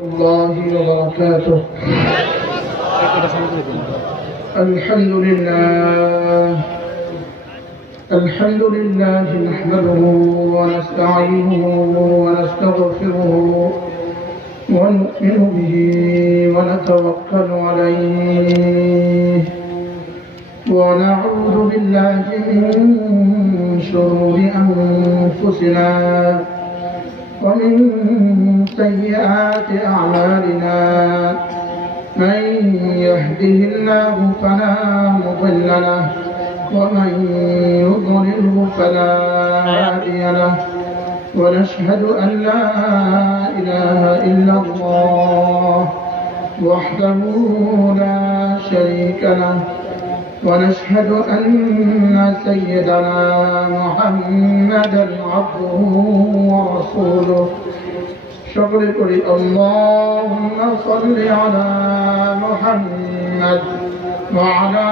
الله وبركاته. الحمد لله نحمده ونستعينه ونستغفره ونؤمن به ونتوكل عليه ونعوذ بالله من شرور أنفسنا ومن سيئات أعمالنا. من يهده الله فلا مضل له ومن يضلله فلا هادي له. ونشهد أن لا إله إلا الله وحده لا شريك له. ونشهد أن سيدنا محمدا عبده ورسوله. شكر كل اللهم صل على محمد وعلى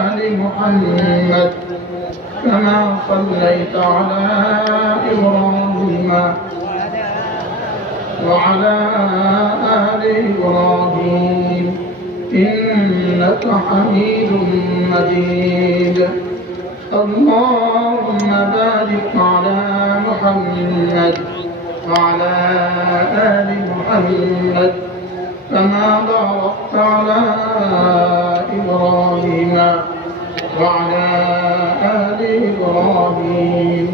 آل محمد كما صليت على إبراهيم وعلى آل إبراهيم إنك حميد مجيد. اللهم بارك على محمد وعلى آل محمد كما باركت على إبراهيم وعلى آل إبراهيم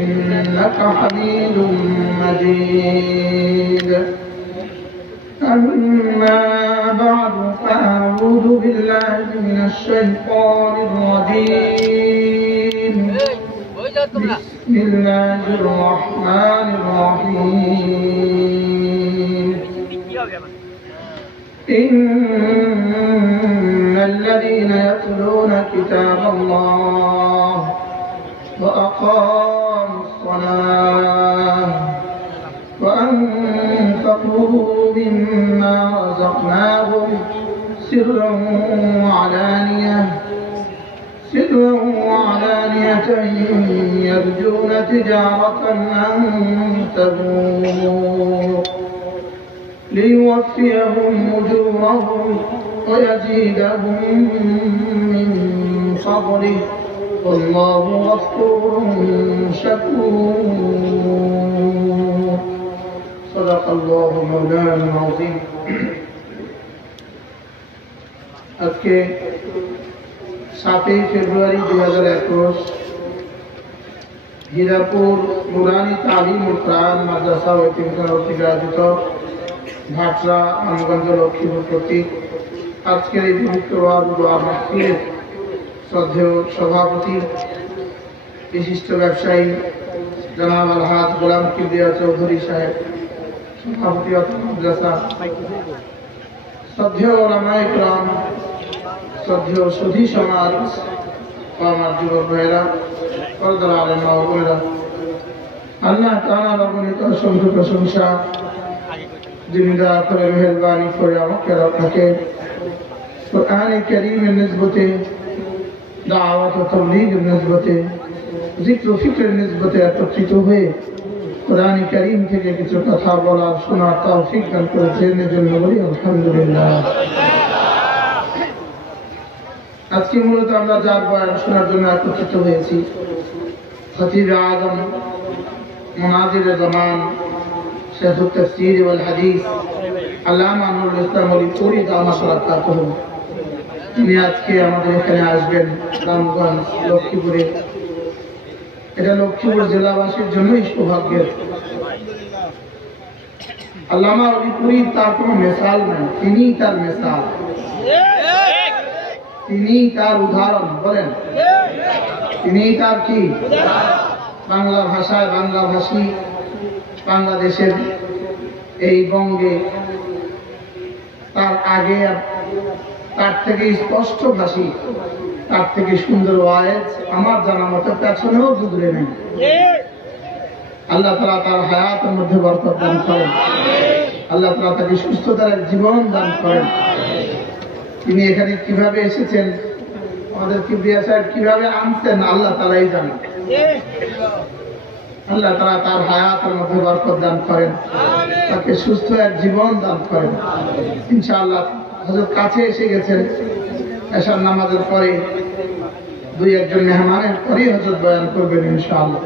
إنك حميد مجيد. أما بعد فأعوذ بالله من الشيطان الرجيم. بسم الله الرحمن الرحيم. إن الذين يتلون كتاب الله وأقاموا الصلاة وأنفقوا مما رزقناهم سرا وعلانية يرجون تجارة لن تبور ليوفيهم أجورهم ويزيدهم من فضله والله غفور شكور. صدق الله مولانا العظيم. আজকে 7 ফেব্রুয়ারি 2021 হীরাপুর নুরানি তালিমুল কোরআন মাদ্রাসা ও এতিমখানা কর্তৃক আয়োজিত ভাটরা রামগঞ্জ লক্ষ্মীপুর কর্তৃক আজকের এই পবিত্র দোয়া মাহফিলের শ্রদ্ধেয় সভাপতি বিশিষ্ট ব্যবসায়ী জনাব আলহাজ গোলাম কিবরিয়া চৌধুরী সাহেব, সভাপতি মাদ্রাসা, শ্রদ্ধেয় ওলামায়ে কেরাম, শ্রদ্ধেয় সুধী সমাজ ও আমার যুবক ভাইয়েরা, পর্দার আলেম মা ও বোনেরা, আল্লাহ তাআলার অগণিত অসংখ্য প্রশংসা যিনি দয়া করে মেহেরবানি করে আমাকে আপনাকে কোরআনে কারীমের নিসবতে, দাওয়াত ও তাবলীগের নিসবতে, জিক্র ও ফিকরের নিসবতে একত্রিত হয়ে কোরআনে কারীম থেকে কিছু কথা বলার শোনার তৌফিক দান করেছেন। এজন্য বলি আলহামদুলিল্লাহ। আজকে মূলত আমরা যার বয়ান শোনার জন্য একত্রিত হয়েছি, খতিব আজম মুনাজির জামান শেখুত তাফসীর ওয়াল হাদিস আল্লামা নুরুল ইসলাম আলী পুরী দামাত বারাকাতুহু, তিনি আজকে আমাদের এখানে আসবেন রামগঞ্জ লক্ষ্মীপুরে। এটা লক্ষ্মীপুর জেলাবাসীর জন্যই সৌভাগ্যের। আল্লামা আলী পুরী তার কোনো মেসাল নেই, তিনিই তার মেসাল, তিনিই তার উদাহরণ। বলেন, তিনিই তার কি? বাংলা ভাষায় বাংলাভাষী বাংলাদেশের এই বঙ্গে তার আগে তার থেকে স্পষ্ট ভাষী, তার থেকে সুন্দর ওয়ায়েজ আমার জানা মতো পেছনেও গুজরে নেই। আল্লাহ তাআলা তার হায়াতের মধ্যে বরকত দান করেন, আল্লাহ তাআলা তাকে সুস্থতার এক জীবন দান করেন। তিনি এখানে কিভাবে এসেছেন, আমাদের কিবরিয়া সাহেব কিভাবে আনছেন, আল্লাহ তাআলাই জানেন। আল্লাহ তাআলা তার হায়াতের মধ্যে বরকত দান করেন, তাকে সুস্থ এক জীবন দান করেন। ইনশাআল্লাহ হযরত কাছে এসে গেছেন, এশার নামাজের পরে দুই একজন মেহমানের পরেই হযরত বয়ান করবেন ইনশাআল্লাহ।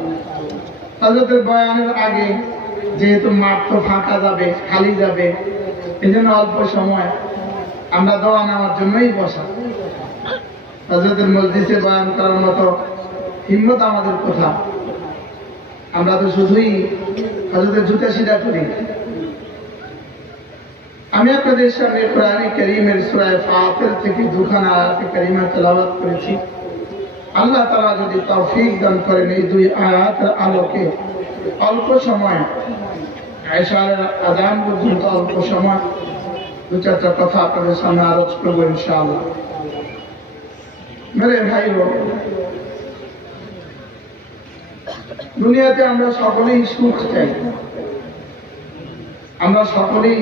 হযরতের বয়ানের আগে যেহেতু মাঠ তো ফাঁকা যাবে, খালি যাবে, এই জন্য অল্প সময় আমরা দোয়া নেওয়ার জন্যই বসা। হযরতের মজলিসে বয়ান করার মতো হিম্মত আমাদের কোথা? আমরা তো শুধুই হযরতের জুতা সিধা করি। আমি আপনাদের সামনে কোরআনে কারীমের সূরা ফাতির থেকে দুখানা আয়াতে কারীমা তেলাওয়াত করেছি। আল্লাহ তাআলা যদি তৌফিক দান করেন এই দুই আয়াতের আলোকে অল্প সময় এশার আযান পর্যন্ত অল্প সময় দু চারটা কথা আপনাদের সামনে আলোচনা করব ইনশাআল্লাহ। মেরে ভাইও, দুনিয়াতে আমরা সকলেই সুখ চাই, আমরা সকলেই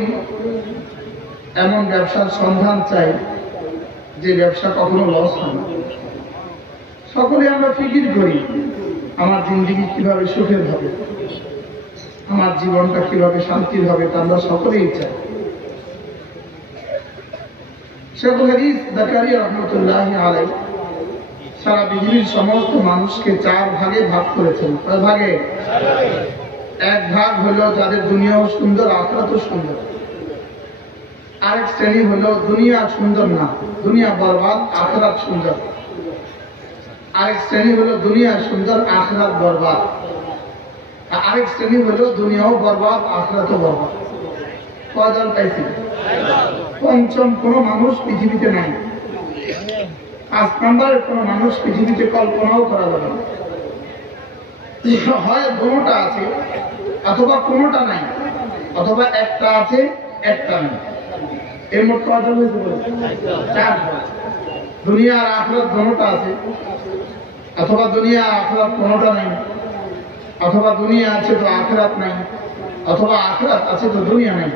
এমন ব্যবসার সন্ধান চাই যে ব্যবসা কখনো লস হয় না। সকলে আমরা ফিকির করি আমার জিন্দেগি কিভাবে সুখের হবে, আমার জীবনটা কিভাবে শান্তির হবে, তা আমরা সকলেই চাই। শেখুল হাদিস জাকারিয়া রাহমাতুল্লাহি আলাইহি সারা পৃথিবীর সমস্ত মানুষকে চার ভাগে ভাগ করেছেন। কয় ভাগে? এক ভাগ হলো যাদের দুনিয়াও সুন্দর, আখিরাতও সুন্দর। আরেক শ্রেণী হলো দুনিয়া সুন্দর না, দুনিয়া বরবাদ, আখিরাত সুন্দর। আরেক শ্রেণী হলো দুনিয়া সুন্দর, আখিরাত বরবাদ। আরেক শ্রেণী হলো দুনিয়াও বরবাদ, আখিরাতও বরবাদ। কয়জন পাইছি? পঞ্চম কোন মানুষ পৃথিবীতে নাই। 5 নম্বরের কোন মানুষ পৃথিবীতে কল্পনাও করা যাবে না। হয় কোনোটা আছে অথবা কোনোটা নাই, অথবা একটা আছে একটা নেই। এর মোট কয়জন হয়েছে? 4। দুনিয়া আর আখিরাত কোনোটা আছে, অথবা দুনিয়া আখিরাত কোনোটা নাই, অথবা দুনিয়া আছে তো আখিরাত নাই, অথবা আখিরাত আছে তো দুনিয়া নাই।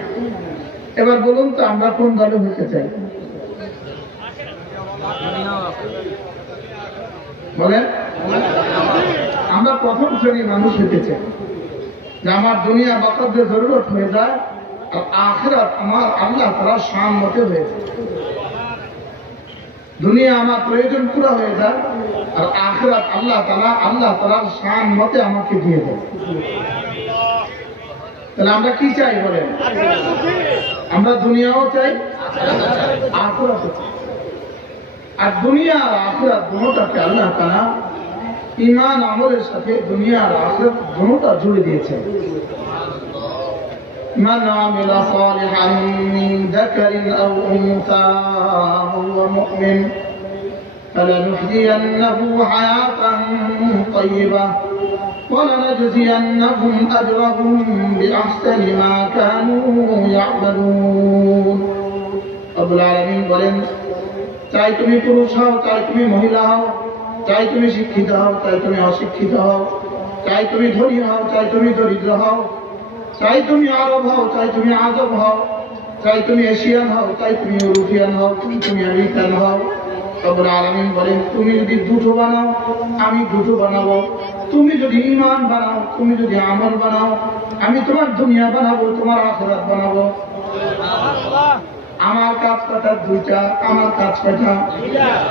এবার বলুন তো আমরা কোন দলে হতে চাই? বলেন, আমরা প্রথম শ্রেণীর মানুষ হতে চাই যে আমার দুনিয়া বাকরদের জরুরত হয়ে যায় আর আখিরাত আমার আল্লাহ তাআলার শান মতে হয়ে যায়। দুনিয়া আমার প্রয়োজন পুরা হয়ে যায় আর আখিরাত আল্লাহ তাআলার শান মতে আমাকে দিয়ে দেয়। তাহলে আমরা কি চাই বলেন? আমরা দুনিয়াও চাই, আখিরাতও চাই। আর দুনিয়া আর আখিরাত দুটোটাকে আল্লাহ তাআলা ঈমান আমলের সাথে দুনিয়া আর আখিরাত দুটোটা জুড়ে দিয়েছেন। মান আমিলা সালিহান মিন যাকারিন আও উনসা ওয়া মুমিন ফালানুহয়িন্নাহু হায়াতান তাইয়্যিবা ওয়া লানাজজিয়ান্নাহুম আজরাহুম বিআহসানি মা কানু ইয়ামালুন। রব্বুল আলামিন বলেন, চাই তুমি পুরুষ হও, চাই তুমি মহিলা হও, চাই তুমি শিক্ষিত হও, চাই তুমি অশিক্ষিত হও, চাই তুমি ধনী হও, চাই তুমি দরিদ্র হও, চাই তুমি আরব হও, চাই তুমি আজব হও, চাই তুমি এশিয়ান হও, চাই তুমি ইউরোপিয়ান হও, তুমি আমেরিকান হও। রব্বুল আলামিন বলেন, তুমি যদি দুটো বানাও আমি দুটো বানাবো, তুমি যদি ঈমান বানাও, তুমি যদি আমল বানাও, আমি তোমার দুনিয়া বানাবো, তোমার আখিরাত বানাবো। আমার কাজ কটা? দুইটা। আমার কাজ কটা?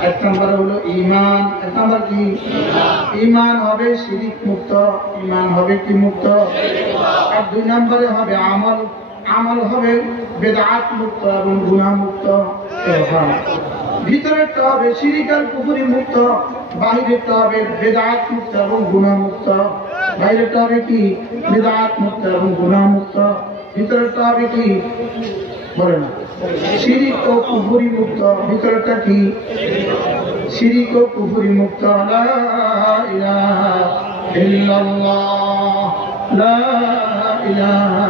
এক নম্বরে হলো ঈমান। এক নম্বর কি? ঈমান হবে শিরিক মুক্ত, ঈমান হবে কি মুক্ত? আর 2 নম্বরে হবে আমল, আমল হবে বেদাত মুক্ত এবং গুনাহ মুক্ত। ভিতরেরটা হবে শিরিক আর কুফরি মুক্ত, বাহিরেরটা হবে বেদাত মুক্ত এবং গুনাহ মুক্ত। বাইরেরটা হবে কি? বেদাত মুক্ত এবং গুনাহ মুক্ত। ভিতরেরটা হবে কি? বলে না, শিরিক ও কুফরি মুক্ত। ভিতরটা কি? শিরিক ও কুফরি মুক্ত। লা ইলাহা ইল্লাল্লাহ, লা ইলাহা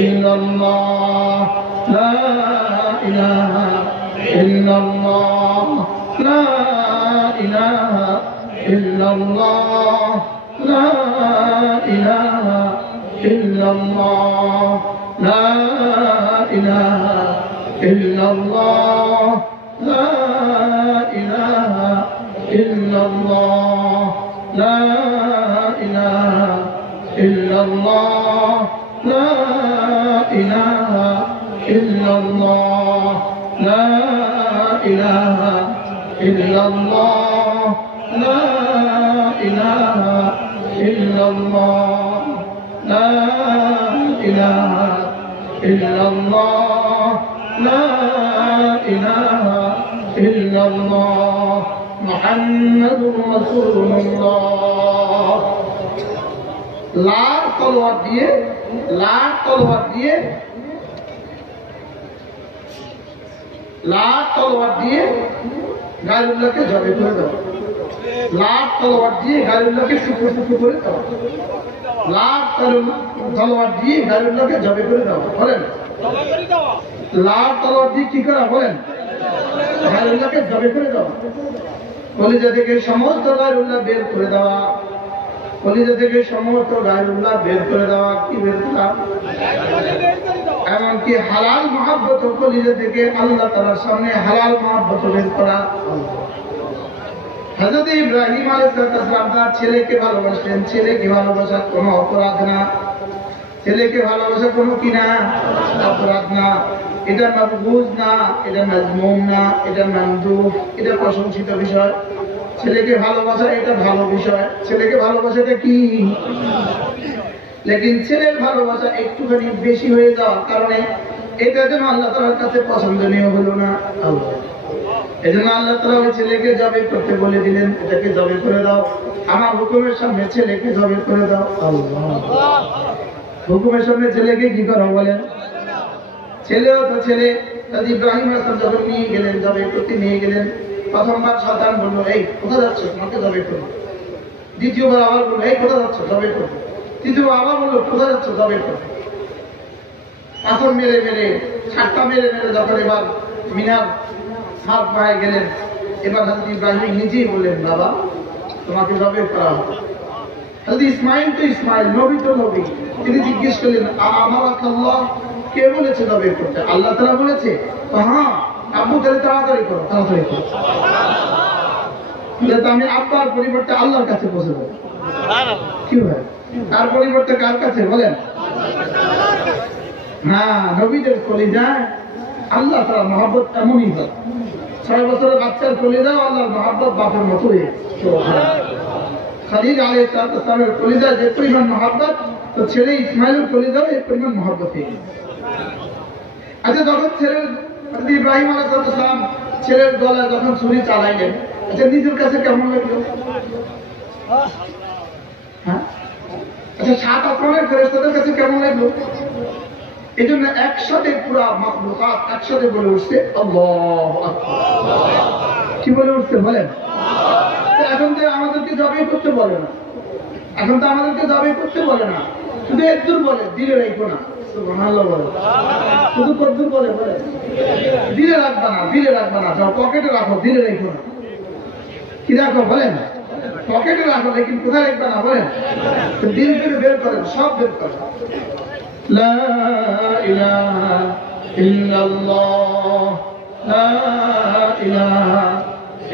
ইল্লাল্লাহ, লা ইলাহা ইল্লাল্লাহ, লা ইলাহা ইল্লাল্লাহ, লা ইলাহা ইল্লাল্লাহ, লা ইলাহা ইল্লাল্লাহ, লা ইলাহা ইল্লাল্লাহ, লা ইলাহা ইল্লাল্লাহ লা ইলাহা ইল্লাল্লাহ লা ইলাহা ইল্লাল্লাহ লা ইলাহা ইল্লাল্লাহ লা ইলাহা ইল্লাল্লাহ লা ইলাহা ইল্লাল্লাহ মুহাম্মাদুর রাসূলুল্লাহ। লাখ তলোয়ার দিয়ে গায়রুল্লাহকে জবে করে দাও। লাখ তলোয়ার দিয়ে গায়রুল্লাহকে টুকরো টুকরো করে দাও। লাখ তলোয়ার দিয়ে গায়রুল্লাহকে জবে করে দাও। বলেন লাখ তলোয়ার দিয়ে কি করা? বলেন গায়রুল্লাহকে জবে করে দাও। কলিজা থেকে সমস্ত গায়রুল্লাহ বের করে দেওয়া। কলিজা থেকে সমস্ত গায়রুল্লাহ বের করে দেওয়া। কি বের করা? এমনকি হালাল মহাব্বত কলিজা থেকে আল্লাহ তাআলার সামনে হালাল মহাব্বত বের করা। হযরত ইব্রাহিম আলাইহিস সালাম তার ছেলেকে ভালোবাসতেন। ছেলেকে ভালোবাসা কোনো অপরাধ না। ছেলেকে ভালোবাসা কোনো কি না? অপরাধ না। এটা মাকবুজ না, এটা মাজমুম না, এটা মামদুহ, এটা প্রশংসিত বিষয়। ছেলেকে ভালোবাসা এটা ভালো বিষয়। ছেলেকে ভালোবাসাটা কি? লেকিন ছেলের ভালোবাসা একটুখানি বেশি হয়ে যাওয়ার কারণে এটা যেন আল্লাহ তাআলার কাছে পছন্দনীয় হলো না। এজন্য আল্লাহ তাআলা ওই ছেলেকে জবে করতে বলে দিলেন, এটাকে জবে করে দাও। আমার হুকুমের সামনে ছেলেকে জবে করে দাও। আল্লাহ হুকুমের সামনে ছেলেকে কি করো বলেন? ছেলেও তো ছেলে। ইব্রাহিম আলাইহিস সালাম যখন নিয়ে গেলেন, জবে করতে নিয়ে গেলেন, প্রথমবার শয়তান বলল, এই কোথায় যাচ্ছ? তোমাকে জবে করো। দ্বিতীয়বার আবার বলল, এই কোথায় যাচ্ছ? জবে করো। তৃতীয়বার আবার বলল, কোথায় যাচ্ছ? জবে করো। পাথর মেরে মেরে, ছাট্টা মেরে মেরে যখন এবার মিনার হাত পায়ে গেলেন, এবার হযরত ইব্রাহিম নিজেই বললেন, বাবা তোমাকে জবে করা হবে। হযরত ইসমাইল তো ইসমাইল, নবী তো নবী। তিনি জিজ্ঞেস করলেন, আমারাকাল্লাহ, কে বলেছে জবে করতে? আল্লাহ তাআলা বলেছে। হ্যাঁ, আব্বু তাহলে তাড়াতাড়ি করো, তাড়াতাড়ি করো। আমি আব্বার পরিবর্তে আল্লাহর কাছে পৌঁছে দেবো। কি ভাই? তার পরিবর্তে কার কাছে বলেন? হ্যাঁ, নবীদের কলিজায় আল্লাহ তাআলার মহব্বত এমনই হয়। 6 বছরের বাচ্চার কলিজায় আল্লাহর মহব্বত বাপের মতো হয়ে খালিল আলাইহিস সালামের কলিজায় যে পরিমাণ মহব্বত, তো ছেলে ইসমাইলের কলিজায় এই পরিমাণ মহব্বত হয়ে গেছে। আচ্ছা, যখন ছেলের ইব্রাহিম আলাইহিস সালাম ছেলের গলায় যখন ছুরি চালাইলেন, আচ্ছা নিজের কাছে কেমন লাগলো? হ্যাঁ, আচ্ছা 7 আসমানের ফেরেশতাদের কাছে কেমন লাগলো? এই জন্য একসাথে পুরা মাখলুকাত একসাথে বলে উঠছে আল্লাহু আকবার। কি বলে উঠছে বলেন? এখন তো আমাদেরকে জবে করতে বলে না। শুধু একদূর বলে, দিলে রাখবো না। সুবহানাল্লাহ বলে। শুধু কদ্দুর বলে, দিলে রাখবা না, যাও পকেটে রাখো, দিলে রাখবো না। কি রাখো বলেন? পকেটে রাখো, লেকিন কোথায় রাখবা না বলেন? দিল থেকে বের করেন, সব বের করেন। লা ইলাহা ইল্লাল্লাহ, লা ইলাহা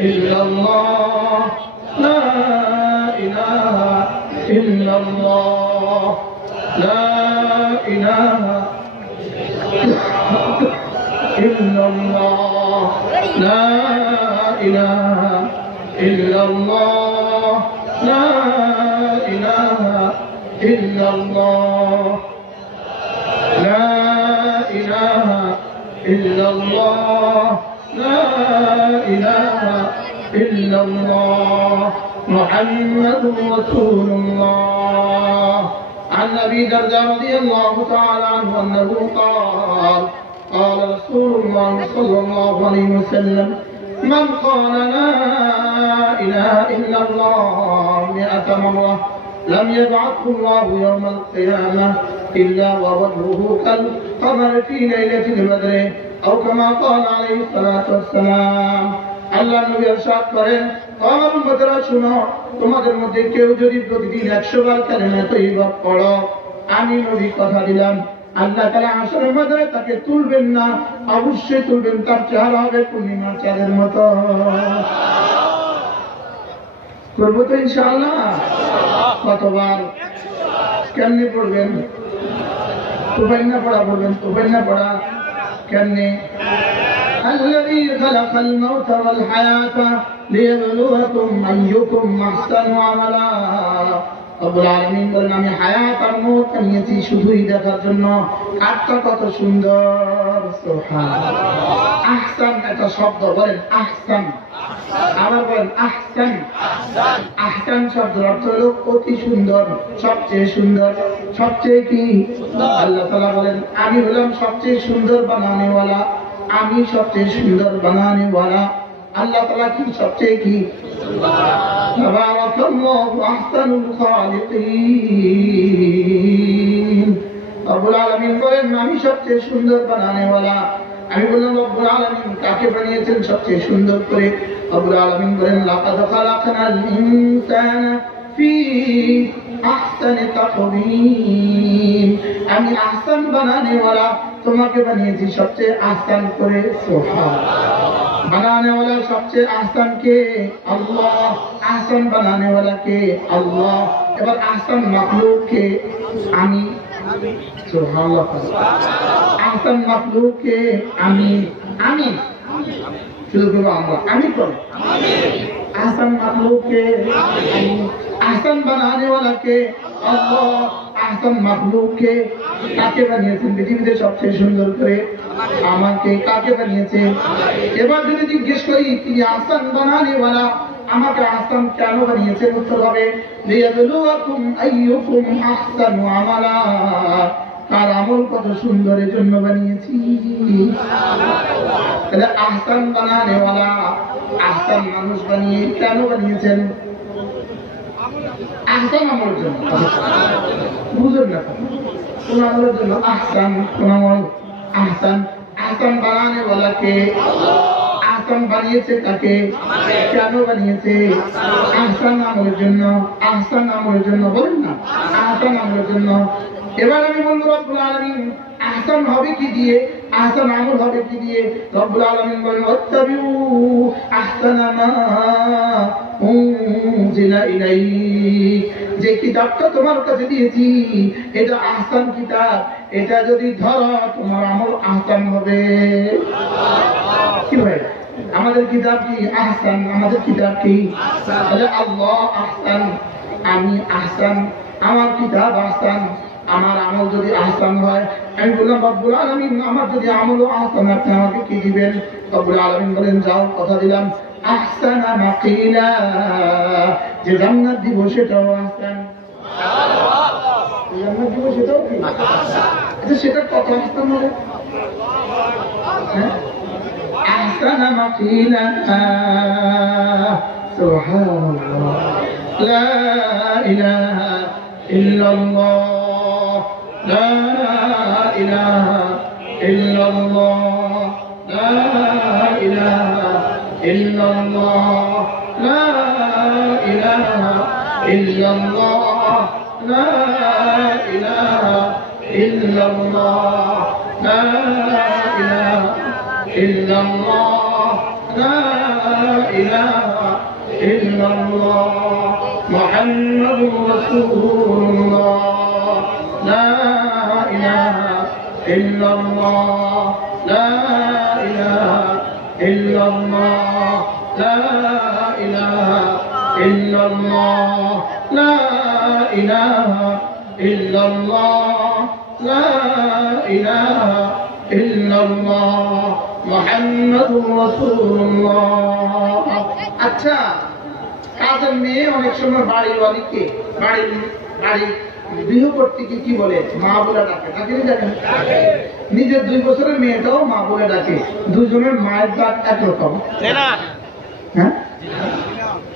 ইল্লাল্লাহ, লা ইলাহা ইল্লাল্লাহ, লা ইলাহা ইল্লাল্লাহ, লা ইলাহা ইল্লাল্লাহ, লা ইলাহা ইল্লাল্লাহ, লা ইলাহা ইল্লাল্লাহ, লা ইলাহা ইল্লাল্লাহ, মুহাম্মাদুর রাসূলুল্লাহ। عن أبي درداء رضي الله تعالى عنه أنه قال قال رسول الله صلى الله عليه وسلم من قال لا إله إلا الله 100 مرة لم يبعثه الله يوم القيامة إلا ووجهه كالقمر في ليلة البدر أو كما قال عليه الصلاة والسلام। আল্লাহ নবী ইরশাদ করেন, আমার উম্মতেরা শুনো, তোমাদের মধ্যে কেউ যদি প্রতিদিন 100 বার কালেমা তয়্যিবা পড়ো, আমি নবী কথা দিলাম আল্লাহ তাআলা হাশরের ময়দানে তাকে তুলবেন না, অবশ্যই তুলবেন, তার চেহারা হবে পূর্ণিমার চাঁদের মতো। করবো তো ইনশাআল্লাহ। কতবার? কেমনে পড়বেন? তুফাইন্না পড়া পড়বেন। তুফাইন্না পড়া কেমনে? الذي خلق الموت والحياة ليبلوكم أيكم أحسن عملا রব্বুল আলামিন বলেন আমি হায়াত আর মওত বানিয়েছি শুধুই দেখার জন্য কারটা কত সুন্দর। সুবহানাল্লাহ। আহসান একটা শব্দ, বলেন আহসান। আবার বলেন আহসান। আহসান শব্দের অর্থ হলো অতি সুন্দর, সবচেয়ে সুন্দর। সবচেয়ে কি? আল্লাহ তাআলা বলেন আমি হলাম সবচেয়ে সুন্দর বানানেওয়ালা, আমি সবচেয়ে সুন্দর বানানেওয়ালা। আল্লাহ তাআলা কি সবচেয়ে কি? তাবারাকাল্লাহু আহসানুল খালিকিন। রব্বুল আলামিন বলেন আমি সবচেয়ে সুন্দর বানানেওয়ালা। আমি বললাম রব্বুল আলামিন কাকে বানিয়েছেন সবচেয়ে সুন্দর করে? রব্বুল আলামিন বলেন লাকাদ খালাকনাল ইনসানা ফি আহসানি তাকওয়িম। আমি আহসান বানানেওয়ালা, তোমাকে বানিয়েছি সবচেয়ে আহসান করে। সুবহানাল্লাহ। बनाने वाला सबसे आसान के अल्लाह, आसान बनाने वाला के अल्लाह। এবার আহসান মাখলুক কে? আমি। সুবহানাল্লাহ। আহসান মাখলুক কে? আমি। আমি শুধু বলবো আমরা, আমি করি। আহসান মাখলুক কে? আমি। আহসান বানানে वाला के अल्लाह, আহসান মাখলুক কে? কাকে বানিয়েছেন পৃথিবীতে সবচেয়ে সুন্দর করে? আমাকে। কাকে বানিয়েছে? এবার যদি জিজ্ঞেস করি তিনি আহসান বানানে वाला, আমাকে আহসান কেন বানিয়েছেন? উত্তর হবে লিয়াবলুয়াকুম আইয়ুকুম আহসানু আমালা। তার আমল কত সুন্দরের জন্য বানিয়েছি। তাহলে আহসান বানানে वाला, আহসান মানুষ বানিয়ে কেন বানিয়েছেন? আহসান আমলের জন্য। বুঝুন না কোন আমলের জন্য আহসান, কোন আমল আহসান। আহসান বানানে वाला কে? আহসান বানিয়েছে কাকে? কেন বানিয়েছে? আহসান আমলের জন্য। আহসান আমলের জন্য, বলেন না আহসান আমলের জন্য। এবার আমি বলবো রব্বুল আলামিন আহসান হবে কি দিয়ে? আহসান আমল হবে কি দিয়ে? রব্বুল আলামিন বলেন ওয়াত্তাবিউ আহসানা মা উনজিলা ইলাইক। যে কিতাবটা তোমার কাছে দিয়েছি এটা আহসান কিতাব, এটা যদি ধরো তোমার আমল আহসান হবে। কি ভাই আমাদের কিতাব কি আহসান? আমাদের কিতাব কি? তাহলে আল্লাহ আহসান, আমি আহসান, আমার কিতাব আহসান, আমার আমল যদি আহসান হয়। আমি বললাম রব্বুল আলামিন আমার যদি আমল আহসান আপনি আমাকে কি দিবেন? রব্বুল আলামিন বলেন যাও কথা দিলাম আহসানা মাকিলা, যে জান্নাত দিব সেটাও আহসান। জান্নাত দিব সেটাও কি? আচ্ছা সেটা কত আহসান হবে? হ্যাঁ আহসানা মাকিলা। সুবহানাল্লাহ। লা ইলাহা ইল্লাল্লাহ, লা ইলাহা ইল্লাল্লাহ, লা ইলাহা ইল্লাল্লাহ, লা ইলাহা ইল্লাল্লাহ, লা ইলাহা ইল্লাল্লাহ, লা ইলাহা ইল্লাল্লাহ, লা ইলাহা ইল্লাল্লাহ, মুহাম্মাদুর রাসূলুল্লাহ, লা ইলাহা ইল্লাল্লাহ, লা ইলাহা ইল্লাল্লাহ, লা ইলাহা ইল্লাল্লাহ, লা ইলাহা ইল্লাল্লাহ, লা ইলাহা ইল্লাল্লাহ, মুহাম্মাদুর রাসূলুল্লাহ। আচ্ছা কাজের মেয়ে অনেক সময় বাড়িওয়ালিকে বাড়ি গৃহকর্ত্রীকে কি বলে? মা বলে ডাকে। তাকে দেখেন নিজের 2 বছরের মেয়েটাও মা বলে ডাকে। দুজনের মায়ের ডাক একরকম। হ্যাঁ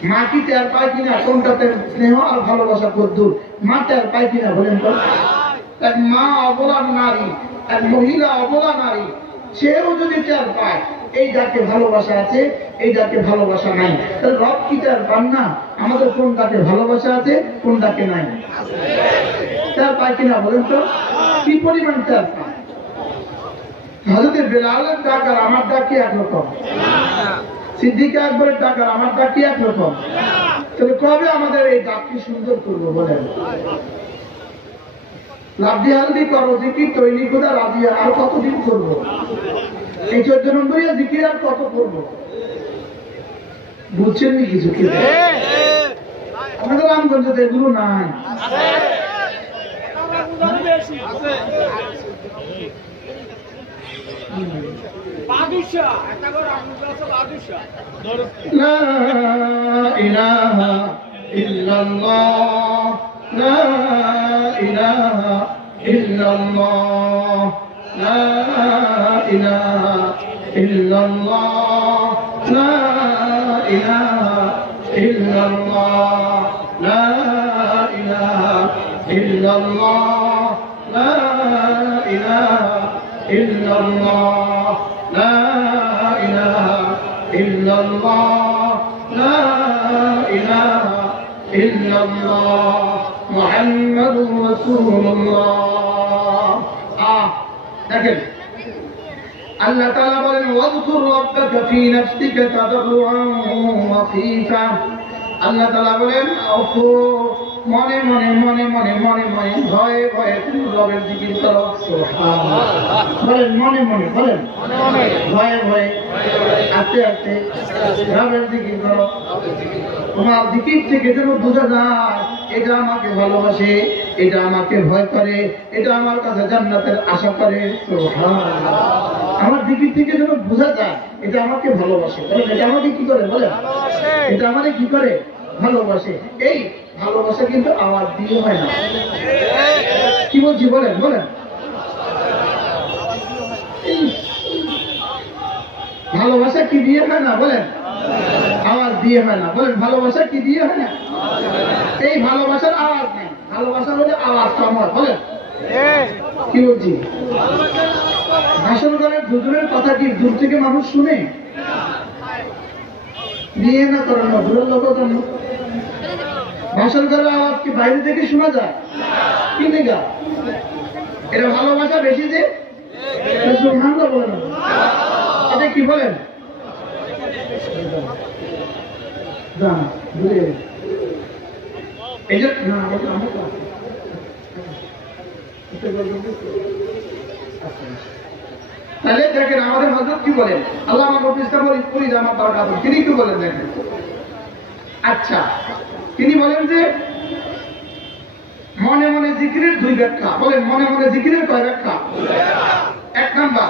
মা কি টের পায় কিনা কোনটাতে স্নেহ আর ভালোবাসা কদ্দুর? মা টের পায় কিনা বলেন তো? এক মা অবলা নারী, এক মহিলা অবলা নারী, সেও যদি টের পায় এই ডাকে ভালোবাসা আছে, এই ডাকে ভালোবাসা নাই, তাহলে রব কি টের পান না আমাদের কোন ডাকে ভালোবাসা আছে, কোন ডাকে নাই? টের পায় কিনা বলেন তো? কি পরিমাণ টের পায়? হযরত বেলালের ডাক আর আমার ডাক কি একরকম? সিদ্দিক আকবরের ডাক আর আমার ডাক কি একরকম? তাহলে কবে আমাদের এই ডাককে সুন্দর করবো বলেন? লাভি হালদি করো জিকির তৈরি খোদা রাজিয়া আর কতদিন করবো? এই 14 নম্বরিয়া জিকির আর কত করবো? বুঝছেন নি কিছু? আমাদের রামগঞ্জে তো এগুলো নাই। লা ইলাহা ইল্লাল্লাহ, লা ইলাহা ইল্লাল্লাহ, লা ইলাহা ইল্লাল্লাহ, লা ইলাহা ইল্লাল্লাহ, লা ইলাহা ইল্লাল্লাহ, লা ইলাহা ইল্লাল্লাহ, লা ইলাহা ইল্লাল্লাহ, লা ইলাহা ইল্লাল্লাহ, মুহাম্মাদুর রাসূলুল্লাহ। দেখেন আল্লাহ তাআলা বলেন ওয়াযকুর রাব্বাকা ফী নাফসিকা তাদাররুআন ওয়া খীফা। আল্লাহ তাআলা বলেন মনে মনে মনে মনে মনে মনে ভয়ে ভয়ে তুমি রবের জিকির করো। সুবহানাল্লাহ। বলেন মনে মনে, বলেন ভয়ে ভয়ে আস্তে আস্তে রবের জিকির করো। তোমার জিকির থেকে যেন বোঝা যায় এটা আমাকে ভালোবাসে, এটা আমাকে ভয় করে, এটা আমার কাছে জান্নাতের আশা করে। সুবহানাল্লাহ। আমার জিকির থেকে যেন বোঝা যায় এটা আমাকে ভালোবাসে। বলেন এটা আমাকে কি করে? বলেন এটা আমাকে কি করে? ভালোবাসে। এই ভালোবাসা কিন্তু আওয়াজ দিয়ে হয় না। কি বলছি বলেন? বলেন ভালোবাসা কি দিয়ে হয় না? বলেন আওয়াজ দিয়ে হয় না। বলেন ভালোবাসা কি দিয়ে হয় না? এই ভালোবাসার আওয়াজ নেই, ভালোবাসা হলে আওয়াজ কম হয়। বলেন কি বলছি? ভাষণ করে দুজনের কথা কি দূর থেকে মানুষ শুনে? বিয়ে না করেন না দূরের লোক ভাষণ করার আওয়াজ কি বাইরে থেকে শোনা যায়? কি দেখা? এটা ভালোবাসা বেশি যে বলেন এটা কি বলেন? তাহলে দেখেন আমাদের হযরত কি বলেন, আল্লামা মুফতি আমার দরকার তিনি কি বলেন দেখেন। আচ্ছা তিনি বলেন যে মনে মনে জিকিরের 2 ব্যাখ্যা। বলেন মনে মনে জিকিরের কয় ব্যাখ্যা? 1 নাম্বার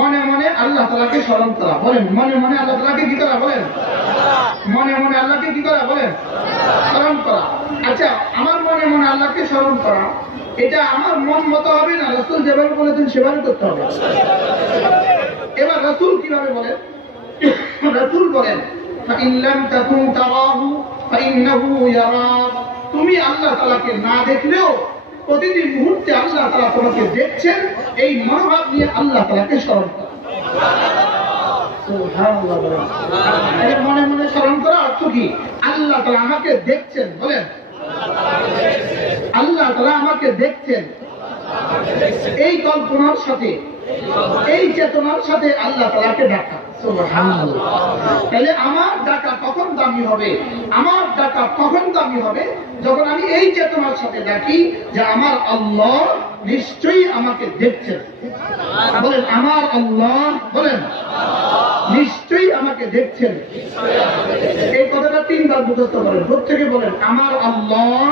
মনে মনে আল্লাহ তাআলাকে স্মরণ করা। বলেন মনে মনে আল্লাহ তাআলাকে কি করা? বলেন মনে মনে আল্লাহকে কি করা? বলেন স্মরণ করা। আচ্ছা আমার মনে মনে আল্লাহকে স্মরণ করা এটা আমার মন মতো হবে না, রাসূল যেভাবে বলেছেন সেভাবে করতে হবে। এবার রাসূল কিভাবে বলেন? রাসূল বলেন ফাইন লাম তাকুন তারাহু ফাইন্নাহু ইয়ারাক। তুমি আল্লাহ তাআলাকে না দেখলেও প্রতিটি মুহূর্তে আল্লাহ তাআলা তোমাকে দেখছেন, এই মনোভাব নিয়ে আল্লাহ তাআলাকে স্মরণ করো। সুবহানাল্লাহ। এর মনে মনে স্মরণ করা অর্থ কি? আল্লাহ তাআলা আমাকে দেখছেন। বলেন আল্লাহ তাআলা আমাকে দেখছেন। এই কল্পনার সাথে এই চেতনার সাথে আল্লাহ তাআলাকে ডাকা। সুবহানাল্লাহ। তাহলে আমার ডাকা কখন দামি হবে? আমার ডাকা কখন দামি হবে? যখন আমি এই চেতনার সাথে ডাকি যে আমার আল্লাহ নিশ্চয়ই আমাকে দেখছেন। বলেন আমার আল্লাহ, বলেন নিশ্চয়ই আমাকে দেখছেন। এই কথাটা 3 বার মুখস্থ করেন, প্রত্যেকে বলেন আমার আল্লাহ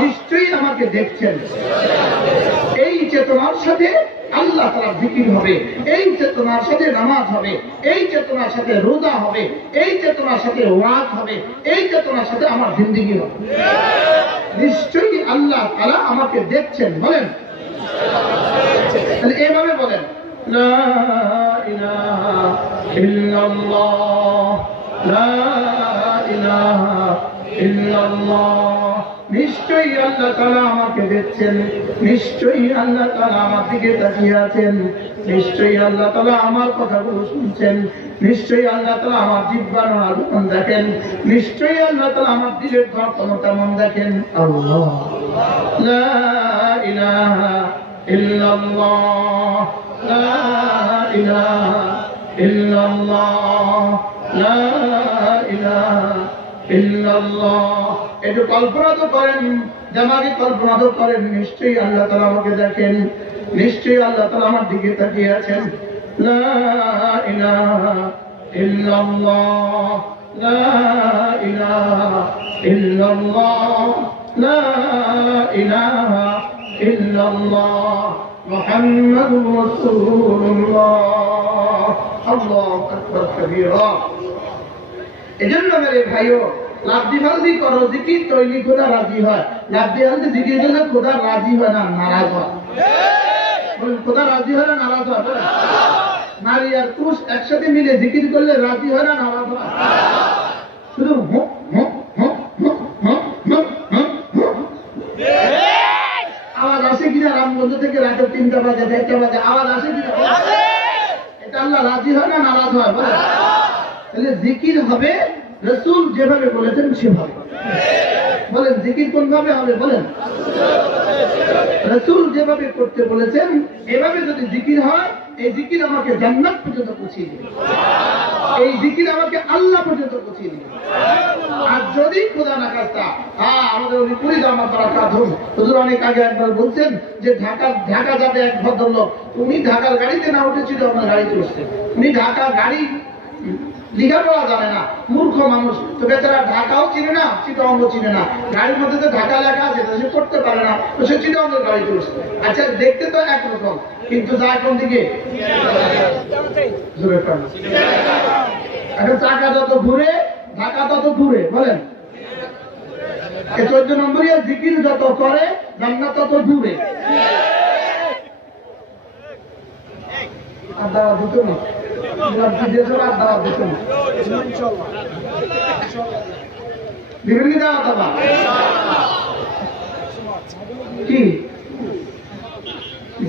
নিশ্চয়ই আমাকে দেখছেন। এই চেতনার সাথে আল্লাহ তাআলার জিকির হবে, এই চেতনার সাথে নামাজ হবে, এই চেতনার সাথে রোজা হবে, এই চেতনার সাথে ওয়াজ হবে, এই চেতনার সাথে আমার জিন্দেগি হবে। নিশ্চয়ই আল্লাহ তাআলা আমাকে দেখছেন। বলেন তাহলে এইভাবে বলেন লা ইলাহা ইল্লাল্লাহ, লা ইলাহা ইল্লাল্লাহ। নিশ্চয়ই আল্লাহ তাআলা আমাকে দেখছেন, নিশ্চয়ই আল্লাহ তাআলা আমার দিকে তাকিয়ে আছেন, নিশ্চয়ই আল্লাহ তাআলা আমার কথাগুলো শুনছেন, নিশ্চয়ই আল্লাহ তাআলা আমার জিহ্বা নড়াচড়া দেখেন, নিশ্চয়ই আল্লাহ তাআলা আমার দিলের ধড়কনটা মন দেখেন। আল্লাহ লা ইলাহা ইল্লাল্লাহ, লা ইলাহা ইল্লাল্লাহ, লা ইলাহা ইল্লাল্লাহ। একটু কল্পনা তো করেন, জামাকে কল্পনা তো করেন, নিশ্চয়ই আল্লাহ তাআলা আমাকে দেখেন, নিশ্চয়ই আল্লাহ তাআলা আমার দিকে তাকিয়ে আছেন। লা ইলাহা ইল্লাল্লাহ, লা ইলাহা ইল্লাল্লাহ, লা ইলাহা ইল্লাল্লাহ মুহাম্মাদুর রাসূলুল্লাহ। আল্লাহু আকবার কবীরা। এজন্য মেরে ভাইও, লাফদি ফালদি করো, জিকির তৈরি খোদা রাজি হয়। লাফদি ফালদি জিকির করলে খোদা রাজি হয় না, নারাজ হয়। খোদা রাজি হয় না, নারাজ হয়? নারী আর পুরুষ একসাথে মিলে জিকির করলে রাজি হয় না, নারাজ হয়? শুধু আওয়াজ আসে কিনা? রামগঞ্জ থেকে রাতের 3টা বাজে 4টা বাজে আওয়াজ আসে কিনা? এটা আল্লাহ রাজি হয় না, নারাজ হয়? বলে তাহলে জিকির হবে রাসূল যেভাবে বলেছেন সেভাবে। বলেন জিকির কোন ভাবে হবে? বলেন রাসূল যেভাবে করতে বলেছেন এভাবে যদি জিকির হয়, এই জিকির আমাকে জান্নাত পর্যন্ত পৌঁছিয়ে দিবে, এই জিকির আমাকে আল্লাহ পর্যন্ত পৌঁছিয়ে দিবে। আর যদি খোদা না খাস্তা, আমাদের ওই পুরী আমার তারা কাঁধুন হুজুর অনেক আগে একবার বলছেন যে ঢাকা যাবে এক ভদ্রলোক, উনি ঢাকার গাড়িতে না উঠেছিল, আপনার গাড়িতে উঠছে। উনি ঢাকা গাড়ি লেখাপড়া জানে না, মূর্খ মানুষ, তো বেচারা ঢাকাও চিনে না, চিটাগং চিনে না। গাড়ির মধ্যে তো ঢাকা লেখা আছে, সে করতে পারে না, তো সে চিটাগংয়ের গাড়িতে উঠছে। আচ্ছা, দেখতে তো একরকম, কিন্তু যায় কোন দিকে? এখন চাকা যত ঘুরে ঢাকা তত দূরে। বলেন 14 নম্বরিয়া জিকির যত করে জান্নাত তত দূরে। আর দাওয়া দিত না, কি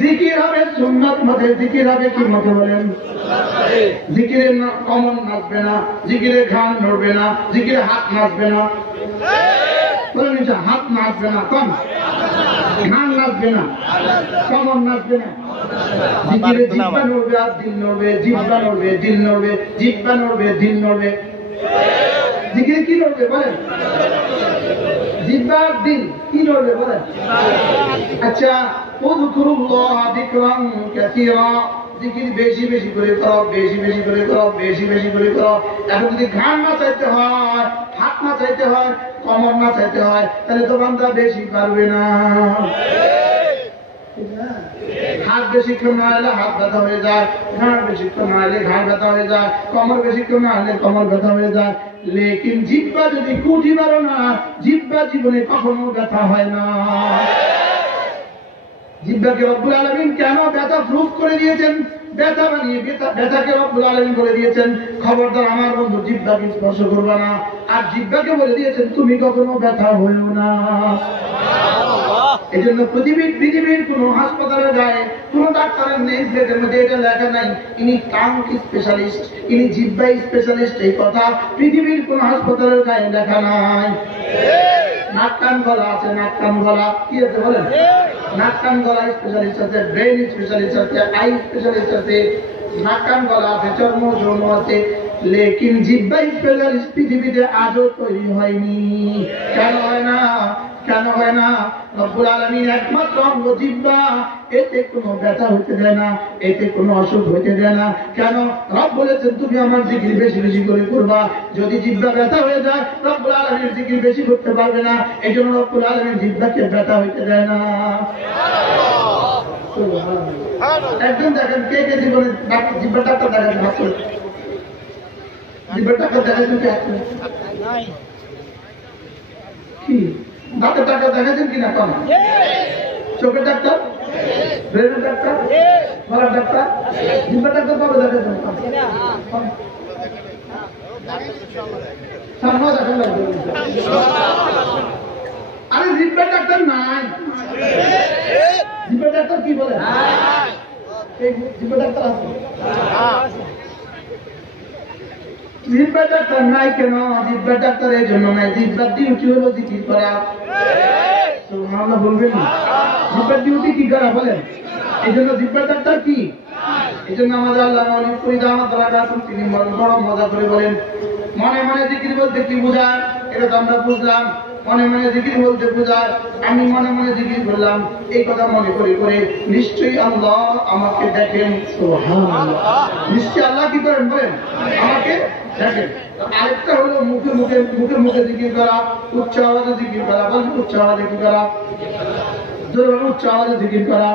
জিকির হবে সুন্নাত মতে, জিকির হবে কি মতে? বলেন জিকিরের কমন নাচবে না, জিকিরে ঘান নড়বে না, জিকিরে হাত নাচবে না। বলেন হাত নাচবে না, কম ঘান নাচবে না, কমন নাচবে না। জিকিরে জিহ্বা নড়বে আর দিল নড়বে, জিহ্বা নড়বে দিল নড়বে, জিহ্বা নড়বে দিল নড়বে। জিকিরে কি নড়বে? বলেন জিহ্বা আর দিল কি নড়বে? বলেন আচ্ছা, উযকুরুল্লাহ যিকরান কাসীরা, জিকির বেশি বেশি করে করো, বেশি বেশি করে করো, বেশি বেশি করে করো। এখন যদি ঘান না চাইতে হয়, হাত না চাইতে হয়, কমর না চাইতে হয়, তাহলে তো বান্দা বেশি পারবে না। হাত বেশিক্ষণ না হলে হাত ব্যথা হয়ে যায়, ঘাড় বেশিক্ষণ না হলে ঘাড় ব্যথা হয়ে যায়, কমর বেশিক্ষণ না হলে কমর ব্যথা হয়ে যায়। লেকিন জিহ্বা যদি কুঠি পারো না, জিহ্বা জীবনে কখনো ব্যথা হয় না। জিহ্বাকে রব্বুল আলামিন কেন ব্যথা প্রুফ করে দিয়েছেন? ব্যথা বানিয়ে ব্যথাকে রব্বুল আলামিন বলে দিয়েছেন খবরদার আমার বন্ধু জিহ্বাকে স্পর্শ করবে না। আর জিহ্বাকে বলে দিয়েছেন তুমি কখনো ব্যথা হইও না। এই জন্য পৃথিবীর কোন হাসপাতালে যায়, কোন ডাক্তারের নেমপ্লেটের মধ্যে এটা লেখা নাই ইনি টাং স্পেশালিস্ট, ইনি জিহ্বা স্পেশালিস্ট, এই কথা পৃথিবীর কোন হাসপাতালের গায়ে লেখা নাই। নাক কান গলা আছে, নাক কান গলা কি আছে? বলেন নাক কান গলা স্পেশালিস্ট আছে, ব্রেন স্পেশালিস্ট আছে, আই স্পেশালিস্ট আছে, নাক কান গলা আছে, চর্ম যৌন আছে। লেকিন জিহ্বা স্পেশালিস্ট পৃথিবীতে আজও তৈরি হয়নি। কেন হয় না? কেন হয় না? রব্বুল আলামিন একমাত্র অঙ্গ জিহ্বা, এতে কোনো ব্যথা হইতে দেয় না, এতে কোনো অসুখ হইতে দেয় না। কেন? রব বলেছেন তুমি আমার জিকির বেশি বেশি করে করবা। যদি জিহ্বা ব্যথা হয়ে যায়, রব্বুল আলামিন জিকির বেশি করতে পারবে না। এই জন্য রব্বুল আলামিন জিহ্বাকে ব্যথা হইতে দেয় না। একজন দেখেন কে কে জীবনে জিহ্বা ডাক্তার দেখেন, হাত করে জিহ্বা ডাক্তার দেখেছেন কে? কি দাঁতের ডাক্তার দেখাচ্ছেন কিনা? কম চোখের ডাক্তার, ব্রেনের ডাক্তার, গলার ডাক্তার, জিহ্বার ডাক্তার কবে দেখাচ্ছেন? আরে জিহ্বার ডাক্তার নাই, জিহ্বার ডাক্তার কি বলে? জিহ্বার ডাক্তার আছে, জিহ্বার ডাক্তার নাই কেন? জিহ্বার ডাক্তার এই জন্য নাই, জিহ্বার ডিউটি হলো জিকির করা। সুবহানাল্লাহ বলবেন না? জিহ্বার ডিউটি কি করা? বলেন এই জন্য জিহ্বার ডাক্তার কি? এই জন্য আমাদের আল্লাহ মাওলানা ফরিদ আহমদ রাকাতুম তিনি বড় মজা করে বলেন মনে মনে জিকির বলতে কি বোঝায়? এটা তো আমরা বুঝলাম। মনে মনে জিকির বলতে বোঝায় আমি মনে মনে জিকির করলাম, এই কথা মনে করে করে নিশ্চয়ই আল্লাহ আমাকে দেখেন। সুবহানাল্লাহ, নিশ্চয়ই আল্লাহ কি করেন বলেন, আমাকে দেখেন। আরেকটা হলো মুখে মুখে মুখে মুখে জিকির করা, উচ্চ আওয়াজে জিকির করা। বলেন উচ্চ আওয়াজে কি করা, উচ্চ আওয়াজে জিকির করা।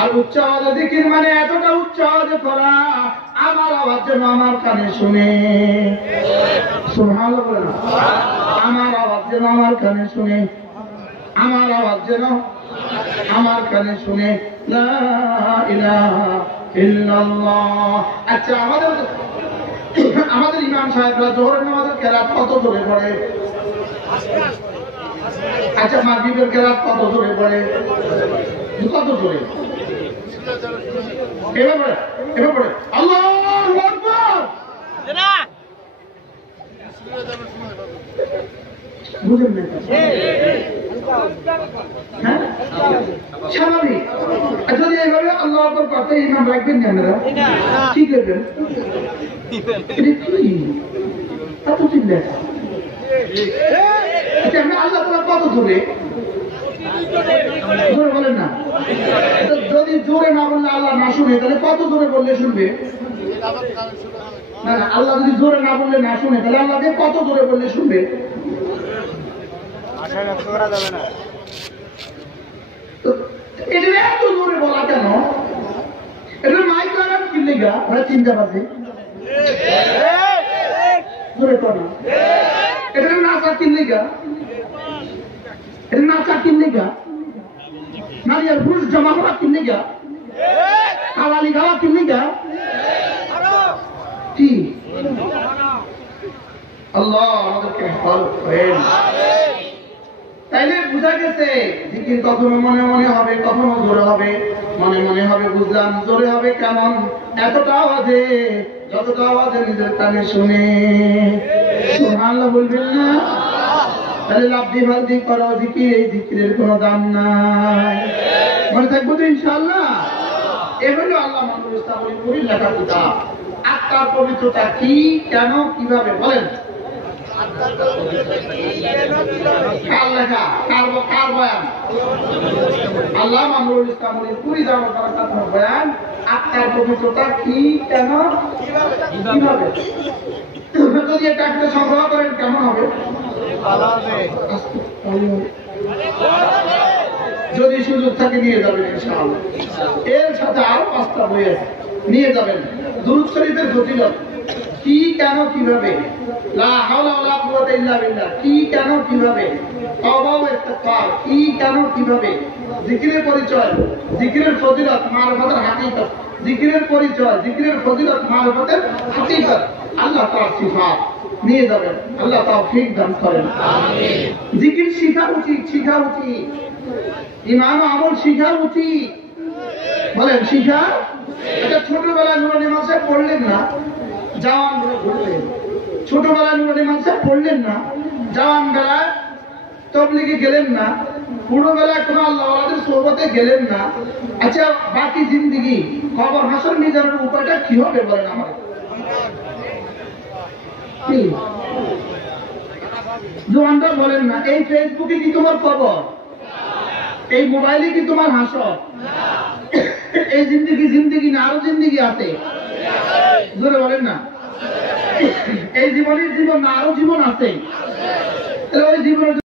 আর উচ্চ আওয়াজে জিকির মানে এতটা উচ্চ আওয়াজে করা আমার আওয়াজ যেন আমার কানে শুনে। সুবহানাল্লাহ বলেন, আমার আওয়াজ যেন আমার কানে শুনে, আমার আওয়াজ যেন আমার কানে শুনে। লা ইলাহা ইল্লাল্লাহ। আচ্ছা, আমাদের ইমাম সাহেবরা জোহরের নামাজের কেরাত কত জোরে পড়ে? আচ্ছা, মাগরিবের কেরাত কত জোরে পড়ে? কত জোরে? এভাবে এভাবে আল্লাহু আকবার। বুঝেন না? হ্যাঁ, স্বাভাবিক। যদি এইভাবে আল্লাহু আকবার করতে ইমাম রাখবেন না, আপনারা কি করবেন? এত চিন্তা আল্লাহ তাআলা কত জোরে জোরে বলেন না? যদি জোরে না বললে আল্লাহ না শুনে, তাহলে কত জোরে বললে শুনবে? না, আল্লাহ যদি জোরে না বললে না শুনে, তাহলে আল্লাহকে কত জোরে বললে শুনবে? এটা এত জোরে বলা কেন? এটা মাইক লাগান কি লেগা? ওরা চিন্তা পাচ্ছে জোরে করা। এটা নাচা কি লেগা? এটা নাচা কি লেগা? নারী আর পুরুষ জমা করা কি লেগা? কালালি গাওয়া কি লেগা? কি আল্লাহ আমাদেরকে হেফাজত করেন। তাইলে বুঝা গেছে জিকির কখনো মনে মনে হবে, কখনো জোরে হবে। মনে মনে হবে বুঝলাম, জোরে হবে কেমন? এতটা আওয়াজে, যতটা আওয়াজে নিজের কানে শুনে। সুবহানাল্লাহ বলবেন না? তাহলে লাফদি ফালদি করো জিকির, এই জিকিরের কোনো দাম নাই। মনে থাকবো তো ইনশাআল্লাহ? এভাবে আল্লাহ মাহমুদ ইসলামের লেখা কিতাব। আত্মার পবিত্রতা কি, কেন, কিভাবে বলেন? কার লেখা, কার বয়ান? আল্লাহ মাহমুদ ইসলামের পুরি দাওয়াত করার বয়ান। আত্মার পবিত্রতা কি, কেন, কিভাবে? যদি এটা একটা সংগ্রহ করেন কেমন হবে? যদি সুযোগ থাকে নিয়ে যাবেন ইনশাআল্লাহ। এর সাথে আরো 5টা বই আছে, নিয়ে যাবেন। দুরূদ শরীফের ফজিলত কি, কেন, কিভাবে? লা হাওলা ওয়ালা কুওয়াতা ইল্লা বিল্লাহ কি, কেন, কিভাবে? তওবা ও ইস্তিগফার কি, কেন, কিভাবে? জিকিরের পরিচয়, জিকিরের ফজিলত, মারফতের হাকিকত। জিকিরের পরিচয়, জিকিরের ফজিলত, মারফতের হাকিকত, আল্লাহ তাআলার সিফাত নিয়ে যাবেন। আল্লাহ তৌফিক দান করেন, আমিন। জিকির শিখা উচিত, শিখা উচিত। ঈমান ও আমল শিখা উচিত। বলেন শিখা। এটা ছোটবেলায় নুরানি মাসে পড়লেন না, জওয়ান বেলায় ছোটবেলায় নুরানি মাসে পড়লেন না, জওয়ান বেলায় তবলিগে গেলেন না, বুড়োবেলায় কোনো আল্লাহ ওয়ালাদের সোহবতে গেলেন না। আচ্ছা, বাকি জিন্দেগি কবর হাসর মিজানের উপায়টা কি হবে বলেন আমাদের? জওয়ানরা বলেন না, এই ফেসবুকে কি তোমার কবর? এই মোবাইলে কি তোমার হাসর? এই জিন্দেগি না আরো জিন্দেগি আছে? জোরে বলেন না। এই জীবনের জীবন না আরো জীবন আছে? ওই জীবনের